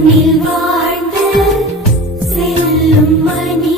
மண்ணில் வாழ்ந்து செல்லும் மணி.